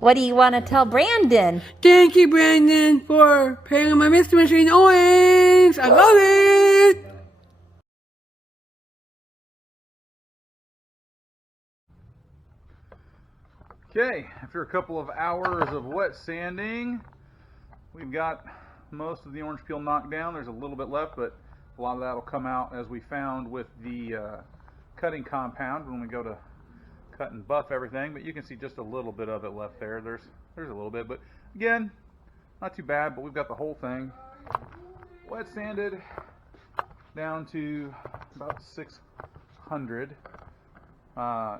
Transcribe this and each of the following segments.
What do you want to tell Brandon? Thank you, Brandon, for painting my Mystery Machine orange. I love it. Okay, after a couple of hours of wet sanding, we've got most of the orange peel knocked down. There's a little bit left, but a lot of that will come out, as we found with the cutting compound when we go to cut and buff everything. But you can see just a little bit of it left there. There's a little bit, but again, not too bad. But we've got the whole thing wet sanded down to about 600.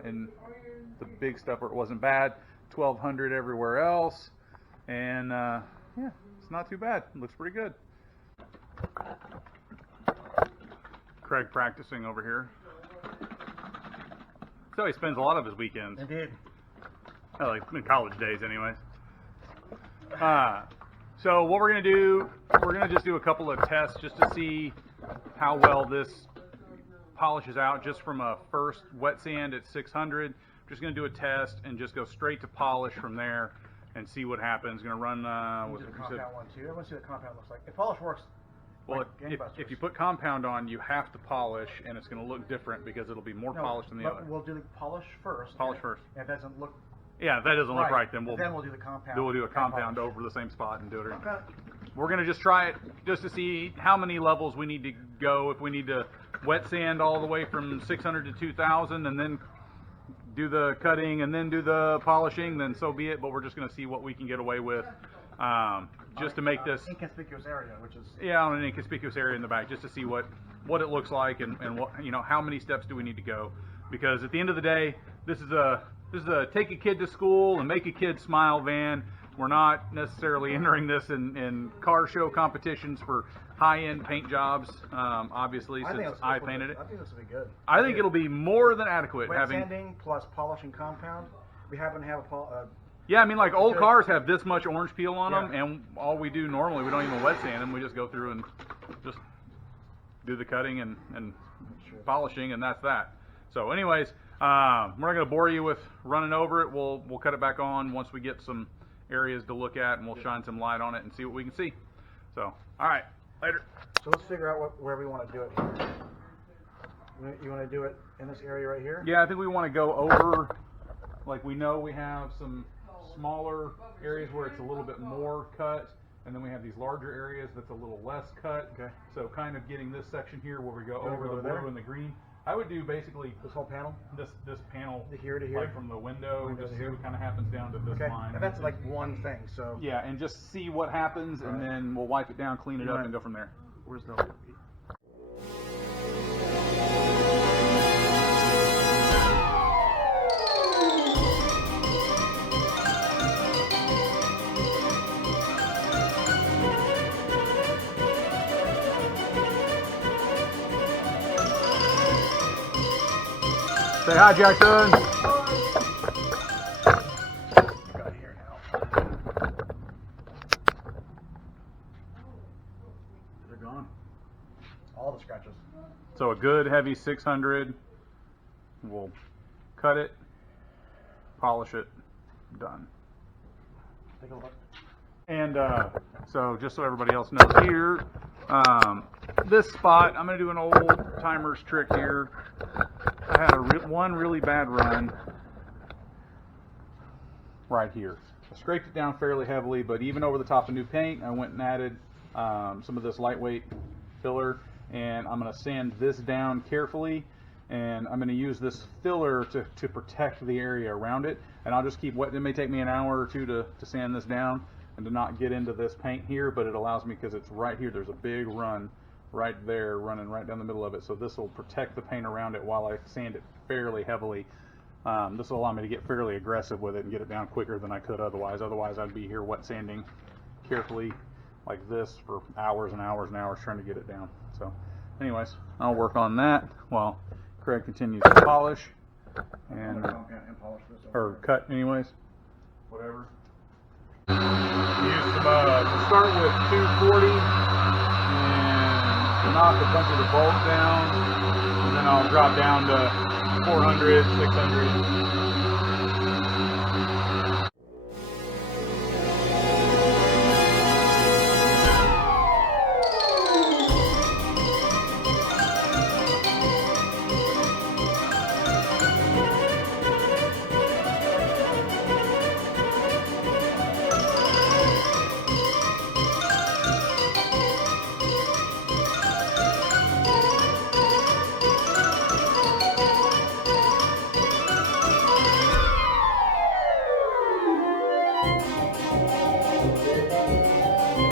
In the big stuff where it wasn't bad, 1200 everywhere else, and yeah, it's not too bad. It looks pretty good. Craig practicing over here. So he spends a lot of his weekends. Indeed. Like in college days anyways. So what we're going to do, we're going to just do a couple of tests just to see how well this polishes out just from a first wet sand at 600. Just going to do a test and just go straight to polish from there and see what happens. Going to run with the compound one too. I want to see what the compound looks like. If polish works, well, if you put compound on, you have to polish, and it's going to look different because it'll be more polished than the other. We'll do the polish first. Polish first. If that doesn't look if that doesn't look right, then we'll do the compound. Then we'll do a compound over the same spot and do it. Okay. We're going to just try it just to see how many levels we need to go. If we need to wet sand all the way from 600 to 2000 and then do the cutting and then do the polishing, then so be it. But we're just going to see what we can get away with, just to make this inconspicuous area, which is on an inconspicuous area in the back, just to see what it looks like and what, how many steps do we need to go. Because at the end of the day, this is a take a kid to school and make a kid smile van. We're not necessarily entering this in car show competitions for high-end paint jobs, obviously, since I painted it. I think this will be good. I think it'll be more than adequate. Wet sanding plus polishing compound. We happen to have yeah, I mean, like old cars have this much orange peel on them, and all we do normally, we don't even wet sand them. We just go through and just do the cutting and polishing, and that's that. So anyways, we're not going to bore you with running over it. We'll cut it back on once we get some areas to look at, and we'll shine some light on it and see what we can see. So, all right, later. So let's figure out where we want to do it here. You want to do it in this area right here? Yeah, I think we want to go over, like we know we have some smaller areas where it's a little bit more cut, and then we have these larger areas that's a little less cut. Okay. So kind of getting this section here where we go over the blue and the green. I would do basically this whole panel? This panel to here to here? Like from the window just see what kind of happens down to this line. And that's like one thing, so... Yeah, and just see what happens, and then we'll wipe it down, clean it up, and go from there. Where's the... Say hi, Jackson. Got here now. They're gone. All the scratches. So a good heavy 600. We'll cut it, polish it, done. Take a look. And so just so everybody else knows here, this spot, I'm going to do an old timer's trick here. I had one really bad run right here. I scraped it down fairly heavily, but even over the top of new paint, I went and added some of this lightweight filler, and I'm going to sand this down carefully, and I'm going to use this filler to protect the area around it, and I'll just keep wet. It may take me an hour or two to sand this down and to not get into this paint here, but it allows me, because it's right here, there's a big run right there running right down the middle of it, so this will protect the paint around it while I sand it fairly heavily. This will allow me to get fairly aggressive with it and get it down quicker than I could otherwise. Otherwise I'd be here wet sanding carefully like this for hours and hours and hours trying to get it down. So anyways, I'll work on that while Craig continues to polish and or cut anyways, whatever. Use some to start with 240 and knock a bunch of the bolts down, and then I'll drop down to 400, 600.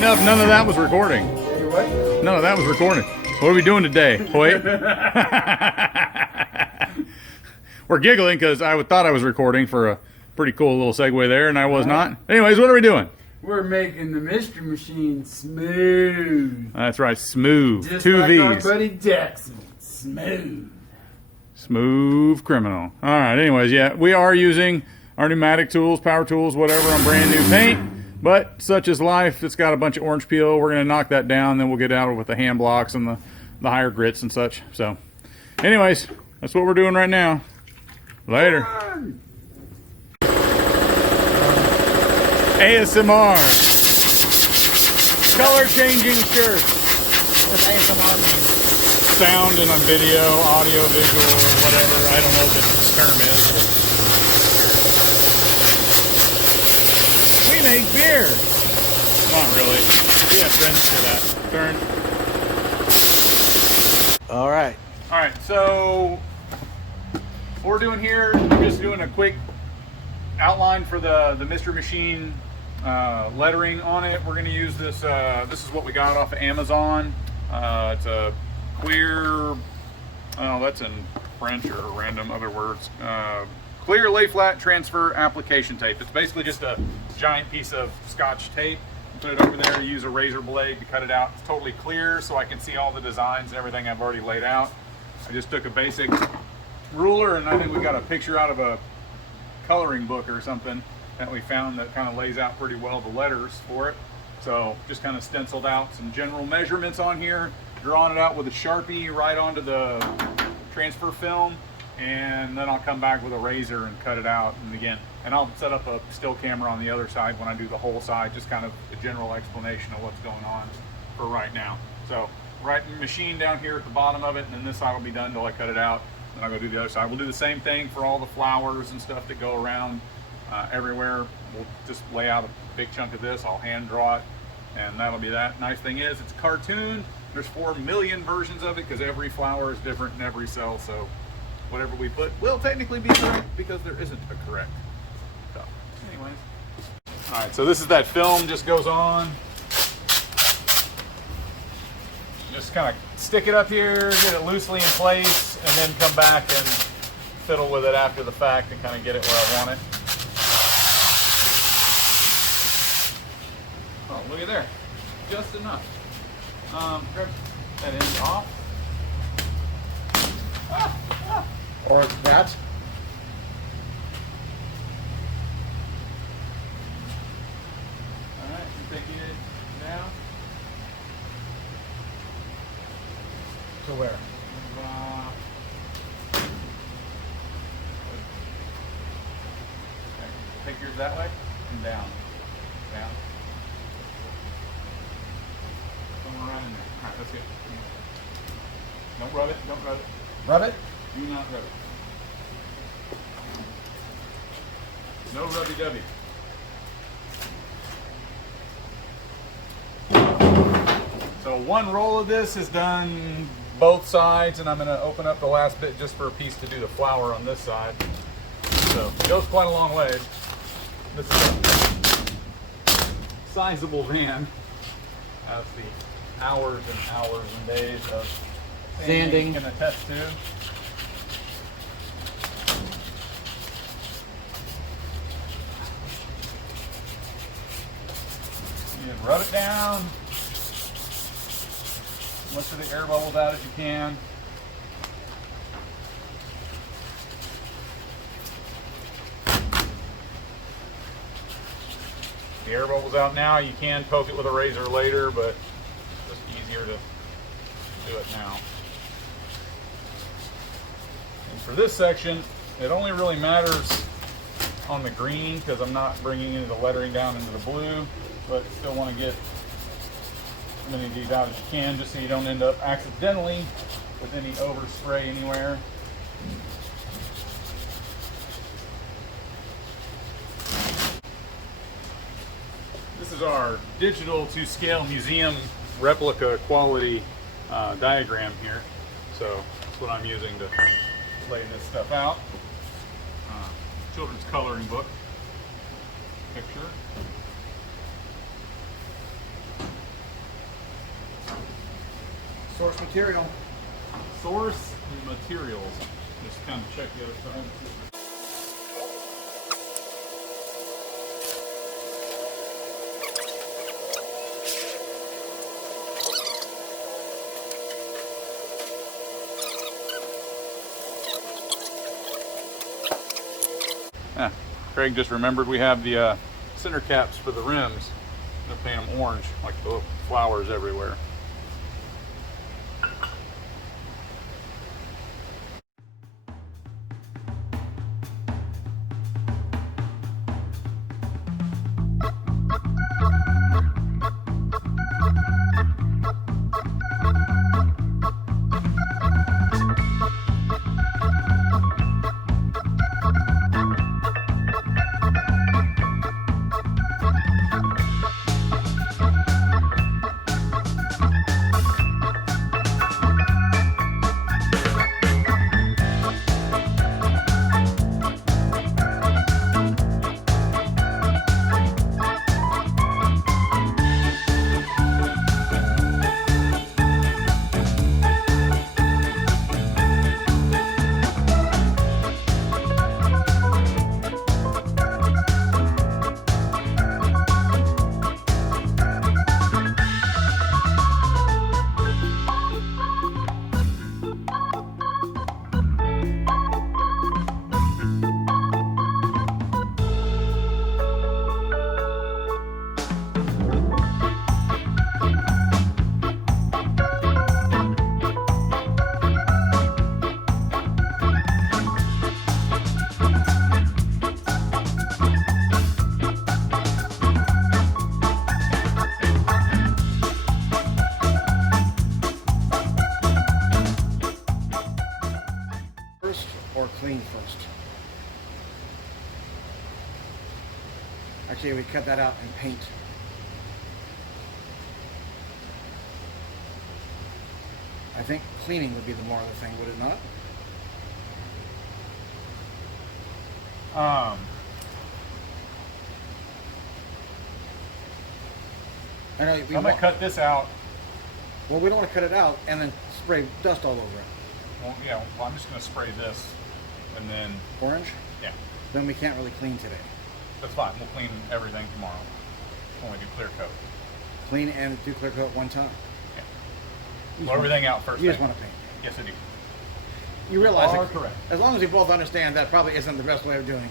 enough, none of that was recording. You what? None of that was recording. What are we doing today, Hoyt? We're giggling because I thought I was recording for a pretty cool little segue there, and I was not. Anyways, what are we doing? We're making the Mystery Machine smooth. That's right, smooth. Just Two like V's. our buddy Jackson. Smooth. Smooth criminal. All right, anyways, yeah, we are using our pneumatic tools, power tools, whatever, on brand new paint. But such is life. It's got a bunch of orange peel. We're going to knock that down, then we'll get out with the hand blocks and the higher grits and such. So, anyways, that's what we're doing right now. Later. ASMR. Color changing shirt. What's ASMR mean? Sound and on video, audio, visual, or whatever. I don't know what the term is. We make beer. Not really. We have friends for that. Turn. All right. All right, so what we're doing here, we're just doing a quick outline for the Mystery Machine lettering on it. We're going to use this. This is what we got off of Amazon. It's a clear, oh, that's in French or random other words. Clear lay flat transfer application tape. It's basically just a giant piece of Scotch tape. Put it over there, use a razor blade to cut it out. It's totally clear so I can see all the designs and everything I've already laid out. I just took a basic ruler, and I think we got a picture out of a coloring book or something that we found that kind of lays out pretty well the letters for it. So just kind of stenciled out some general measurements on here, drawing it out with a Sharpie right onto the transfer film, and then I'll come back with a razor and cut it out. And again, and I'll set up a still camera on the other side when I do the whole side, just kind of a general explanation of what's going on for right now. So right machine down here at the bottom of it, and then this side will be done until I cut it out. Then I'll go do the other side. We'll do the same thing for all the flowers and stuff that go around everywhere. We'll just lay out a big chunk of this. I'll hand draw it, and that'll be that. Nice thing is it's cartoon. There's 4 million versions of it because every flower is different in every cell. So whatever we put will technically be correct because there isn't a correct. So anyways. All right, so this is that film, just goes on. Just kind of stick it up here, get it loosely in place, and then come back and fiddle with it after the fact and kind of get it where I want it. Oh, look at there. Just enough. Grab that end off. Or that. All right, you take it down. To where? Take yours that way and down. Down. Somewhere around in there. All right, that's good. Don't rub it. Don't rub it. Rub it? Do not rub it. No rubby-dubby. So one roll of this is done both sides, and I'm going to open up the last bit just for a piece to do the flower on this side. So it goes quite a long way. This is a sizable van. That's the hours and hours and days of Sanding. can attest to. You rub it down. As much of the air bubbles out as you can. The air bubbles out now. You can poke it with a razor later, but it's just easier to do it now. And for this section, it only really matters on the green because I'm not bringing any of the lettering down into the blue, but still want to get as many of these out as you can just so you don't end up accidentally with any overspray anywhere. This is our digital to scale museum replica quality diagram here. So that's what I'm using to lay this stuff out. Children's coloring book picture. Source material. Source materials. Just kind of check the other side. Yeah, Craig just remembered we have the center caps for the rims. They're painting them orange, like the flowers everywhere. Or clean first. Actually, we cut that out and paint. I think cleaning would be the more of the thing, would it not? I know. I'm gonna cut this out. Well, we don't want to cut it out and then spray dust all over it. Well, yeah, well, I'm just gonna spray this, and then Orange? yeah, Then we can't really clean today. that's fine. We'll clean everything tomorrow when we do clear coat. Clean and do clear coat one time. Yeah. Blow everything out first. You just thing. want to paint. Yes, I do. You realize are that, correct. as long as we both understand that probably isn't the best way of doing it.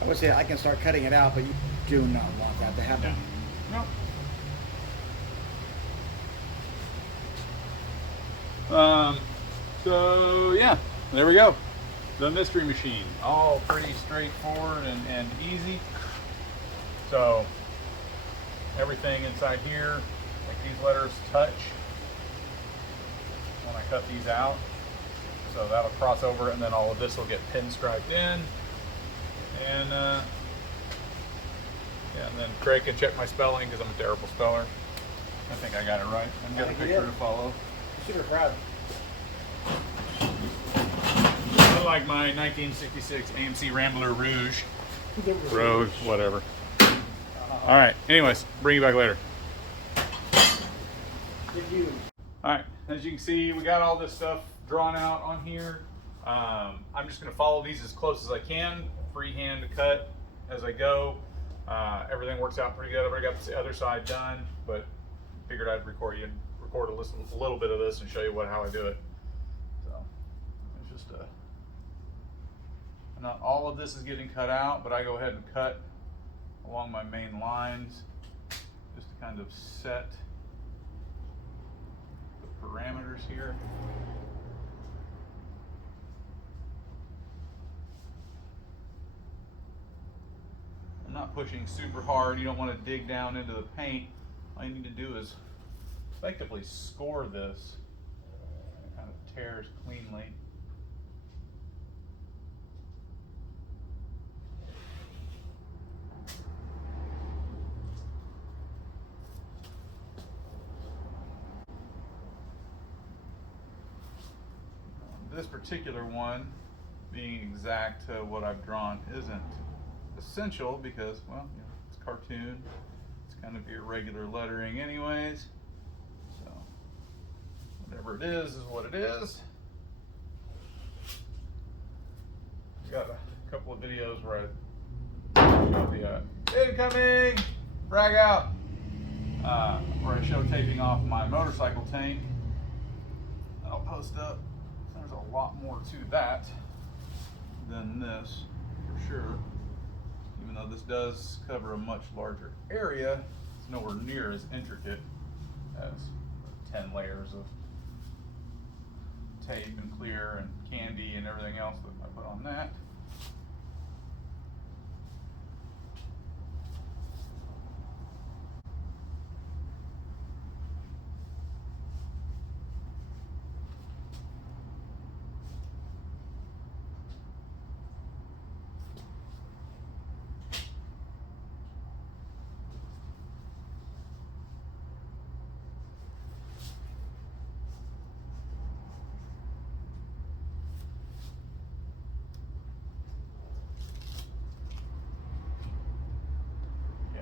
I would say I can start cutting it out, but you do not want that to happen. No. So yeah, there we go. The mystery machine. All pretty straightforward and easy. So everything inside here, like these letters touch when I cut these out. So that'll cross over and then all of this will get pinstriped in. And yeah, and then Craig can check my spelling because I'm a terrible speller. I think I got it right. I've got a picture to follow. Super proud. Like my 1966 AMC Rambler Rouge. Rouge, whatever. All right. Anyways, bring you back later. All right. As you can see, we got all this stuff drawn out on here. I'm just going to follow these as close as I can. Freehand to cut as I go. Everything works out pretty good. I've already got the other side done, but figured I'd record a little bit of this and show you how I do it. So it's just not all of this is getting cut out, but I go ahead and cut along my main lines just to kind of set the parameters here. I'm not pushing super hard. You don't want to dig down into the paint. All you need to do is effectively score this. It kind of tears cleanly. this particular one being exact to what I've drawn isn't essential because, well, you know, it's cartoon. It's kind of irregular lettering anyways. So whatever it is what it is. Got a couple of videos where I show the incoming brag out, where I show taking off my motorcycle tank. I'll post up. There's a lot more to that than this, for sure. Even though this does cover a much larger area, it's nowhere near as intricate as 10 layers of tape and clear and candy and everything else that I put on that.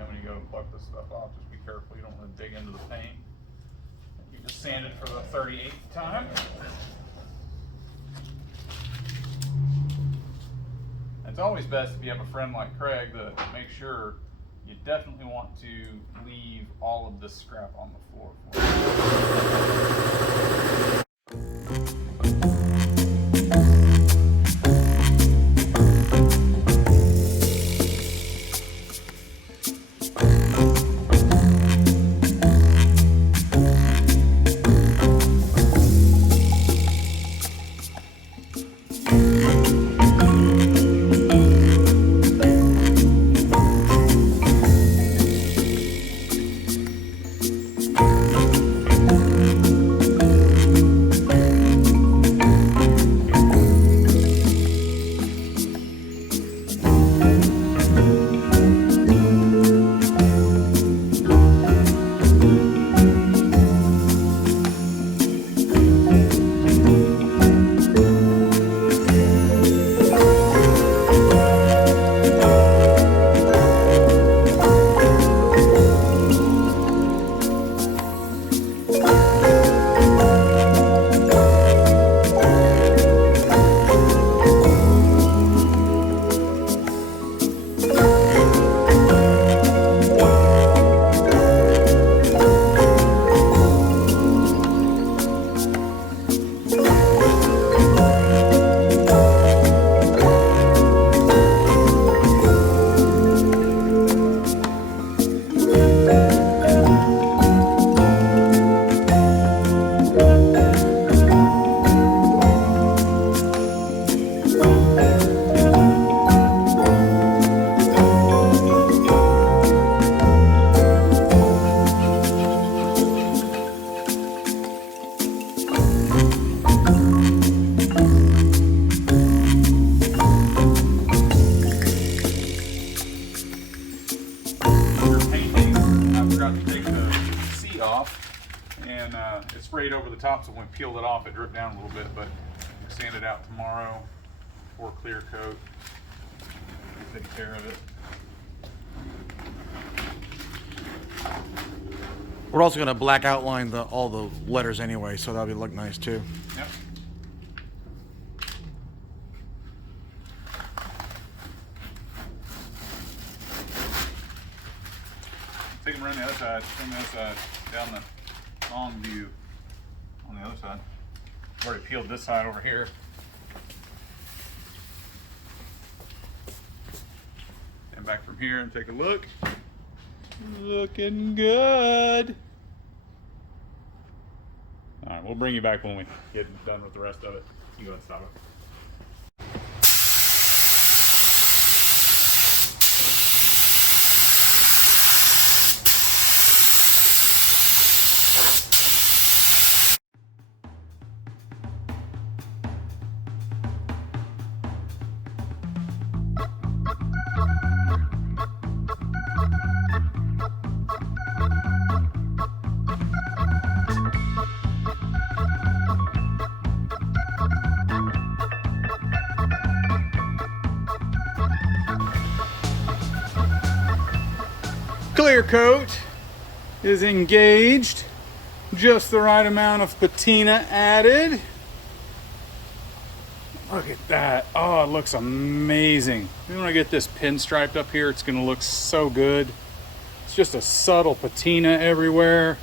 When you go to pluck this stuff off, just be careful. You don't want to dig into the paint. You just sand it for the 38th time. It's always best if you have a friend like Craig to make sure you definitely want to leave all of this scrap on the floor for you. And it sprayed over the top, so when we peeled it off, it dripped down a little bit, but we'll sand it out tomorrow for clear coat. Take care of it. We're also going to black outline all the letters anyway, so that'll look nice too. Yep. Take them around the other side, from the other side, down the long view on the other side. I've already peeled this side over here. And back from here and take a look. Looking good. All right, we'll bring you back when we get done with the rest of it. You go ahead and stop it. Clear coat is engaged. Just the right amount of patina added. Look at that. Oh, it looks amazing. We want to get this pinstriped up here. It's going to look so good. It's just a subtle patina everywhere.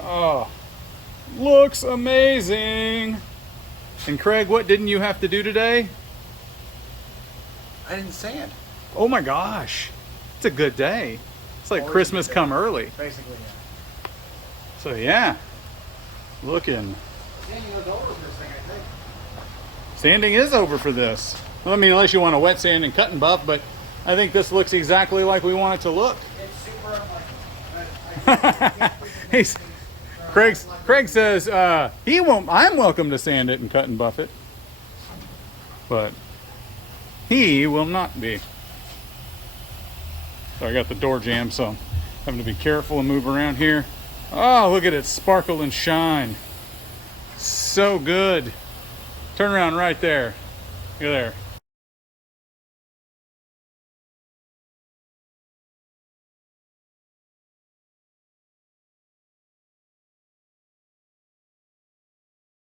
Oh, looks amazing. And Craig, what didn't you have to do today? I didn't sand. Oh my gosh. It's a good day. It's like Always Christmas a good day. come early. Basically, yeah. So yeah, looking. Sanding was over for this thing, I think. Sanding is over for this. Well, I mean, unless you want a wet sand and cut and buff, but I think this looks exactly like we want it to look. It's super unlikely. He's, Craig says he won't. I'm welcome to sand it and cut and buff it, but he will not be. So I got the door jammed, so I'm having to be careful and move around here. Oh, look at it sparkle and shine. So good. Turn around right there. Look there.